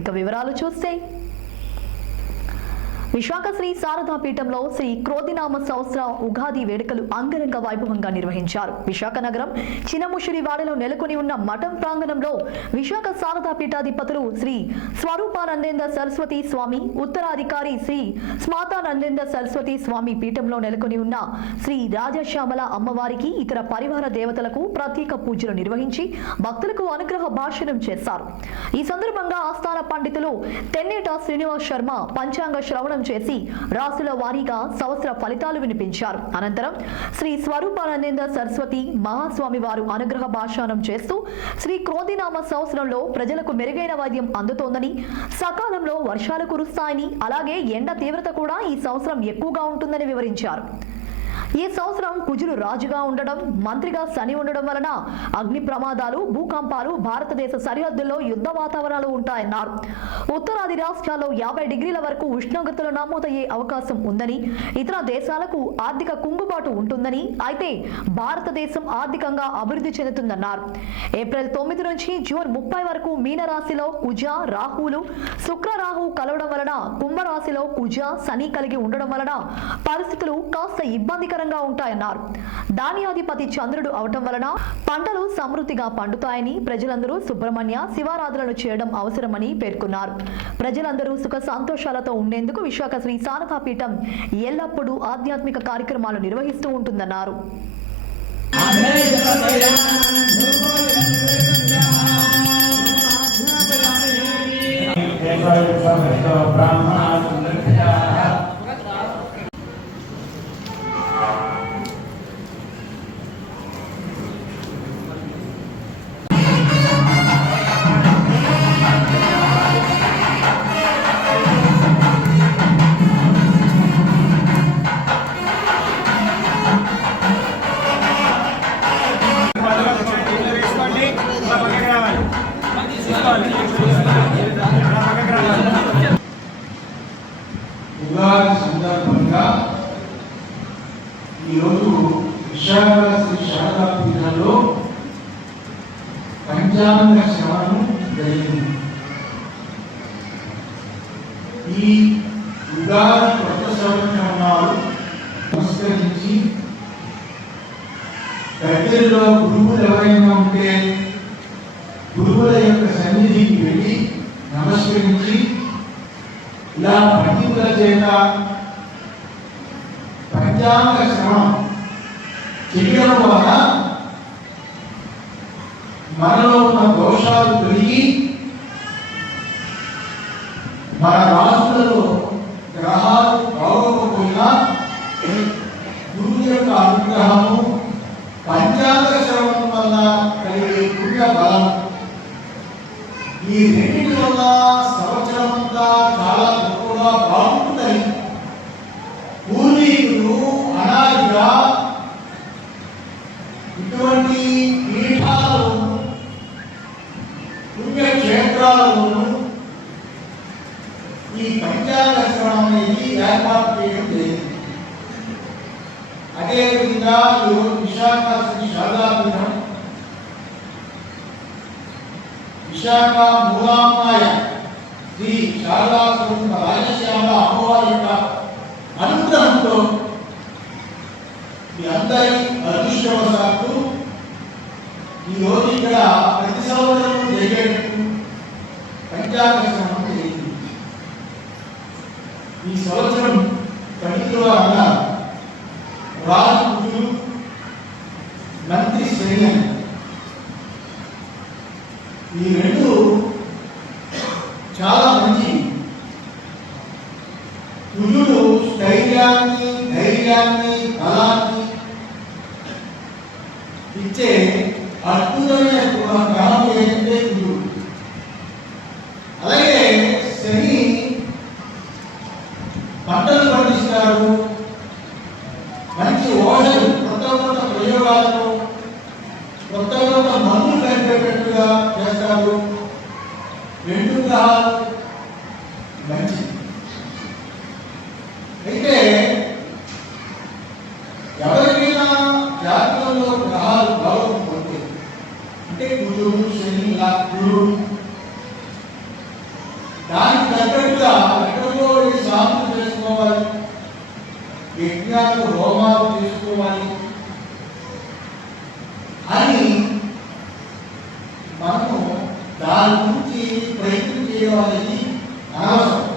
ఇక వివరాలు చూస్తే విశాఖ శ్రీ శారదా పీఠంలో శ్రీ క్రోధినామ సంవత్సర ఉగాది వేడుకలు అంగరంగ వైభవంగా నిర్వహించారు. విశాఖ నగరం చిన్నముషిడివాడలో నెలకొని ఉన్న మఠం ప్రాంగణంలో విశాఖ శారదా పీఠాధిపతులు శ్రీ స్వరూపానందేంద్ర సరస్వతి స్వామి, ఉత్తరాధికారి శ్రీ స్మాతానందేంద్ర సరస్వతి స్వామి పీఠంలో నెలకొని ఉన్న శ్రీ రాజశ్యామల అమ్మవారికి, ఇతర పరివార దేవతలకు ప్రత్యేక పూజలు నిర్వహించి భక్తులకు అనుగ్రహ భాషణం చేశారు. ఈ సందర్భంగా ఆస్థాన పండితులు తెన్నేట శ్రీనివాస్ శర్మ పంచాంగ శ్రవణం చేసి రాసుల వారీగా సంవత్సర ఫలితాలు వినిపించారు. అనంతరం శ్రీ స్వరూపానందేంద్ర సరస్వతి మహాస్వామి వారు అనుగ్రహ భాషణం చేస్తూ శ్రీ క్రోధినామ సంవత్సరంలో ప్రజలకు మెరుగైన వైద్యం అందుతోందని, సకాలంలో వర్షాలు కురుస్తాయని, అలాగే ఎండ తీవ్రత కూడా ఈ సంవత్సరం ఎక్కువగా ఉంటుందని వివరించారు. ఈ సంవత్సరం కుజులు రాజుగా ఉండడం, మంత్రిగా శని ఉండడం వలన అగ్ని ప్రమాదాలు, భూకంపాలు, భారతదేశ సరిహద్దుల్లో యుద్ధ వాతావరణాలు ఉంటాయన్నారు. ఉత్తరాది రాష్ట్రాల్లో 50 డిగ్రీల వరకు ఉష్ణోగ్రతలు నమోదయ్యే అవకాశం ఉందని, ఇతర దేశాలకు ఆర్థిక కుంగుబాటు ఉంటుందని, అయితే భారతదేశం ఆర్థికంగా అభివృద్ధి చెందుతుందన్నారు. ఏప్రిల్ 9 నుంచి జూన్ 30 వరకు మీనరాశిలో కుజ, రాహువులు, శుక్ర రాహు కలవడం వలన కుంభరాశిలో కుజ, శని కలిగి ఉండడం వలన పరిస్థితులు కాస్త ఇబ్బందికరంగా ఉంటాయన్నారు. ధాన్యాధిపతి చంద్రుడు అవటం వలన పంటలు సమృద్ధిగా పండుతాయని, ప్రజలందరూ సుబ్రహ్మణ్య శివారాధనలు చేయడం అవసరమని పేర్కొన్నారు. ప్రజలందరూ సుఖ సంతోషాలతో ఉండేందుకు విశాఖ శ్రీ శారదా పీఠం ఎల్లప్పుడూ ఆధ్యాత్మిక కార్యక్రమాలు నిర్వహిస్తూ ఉంటుందన్నారు. ఉగాది సందర్భంగా ఈరోజు విశాఖ శ్రీ శారదా పీఠంలో పంచాంగ శ్రవణం జరిగింది. ఈ ఉగాది కొత్త సంవత్సరాలు నమస్కరించి దగ్గరలో గురువులు ఎవరైనా ఉంటే గురువుల యొక్క సన్నిధికి వెళ్ళి నమస్కరించి ఇలా పండితుల చేత పంచాంగ శ్రవణం చేయడం వలన మనలో ఉన్న దోషాలు తొలగి మన రాసులలో గ్రహాలు బాగోకపోయినా గురువు యొక్క అనుగ్రహము, పంచాంగ శ్రవణం వల్ల కలిగే పుణ్య బలం, ఈ రెండింటి వల్ల సంవత్సరం అంతా చాలా గొప్పగా బాగుంటుందని పూర్వీకులు అనాదిగా ఇటువంటి పీఠాలను, పుణ్యక్షేత్రాలను ఈ పంచాంగ శ్రవణం అనేది ఏర్పాటు చేయడం జరిగింది. అదేవిధంగా ఈరోజు విశాఖ శ్రీ శారదా పీఠం విశాఖ మూలాంబాయ శ్రీ శారదా స్వరూప రాజశ్యామల అమ్మవారి యొక్క అనుగ్రహంతో మీ అందరి అదృష్టవశాత్తు ఈరోజు ఇక్కడ ప్రతి సంవత్సరం జరిగేటట్టు పంచాంగ శ్రవణం జరిగింది. ఈ సంవత్సరం పండితులు అన్నారు, రాజు కుజుడు, మంత్రి శని. ఈ రెండు చాలా మంచి. కుజుడు స్థైర్యాన్ని, ధైర్యాన్ని, బలాన్ని ఇచ్చే అద్భుతమైన గ్రహం ఏంటంటే కుజుడు. అలాగే శని పంటలు పండిస్తారు, మంచి ఓషధులు, కొత్త కొత్త ప్రయోగాలను, కొత్త కొత్త మందులు కనిపెట్టేట్టుగా చేస్తారు. రెండు గ్రహాలు మంచి. అయితే ఎవరికైనా జాతకంలో గ్రహాలు బాగోకపోతే, అంటే కుజుడు, శని, గురుడు దానికి తగ్గట్టుగా ఎక్కడికో ఈ సాధన చేసుకోవాలి, యజ్ఞాలు హోమాలు చేసుకోవాలి అని మనము దాని గురించి ప్రయత్నం చేయడం అనేది అనవసరం.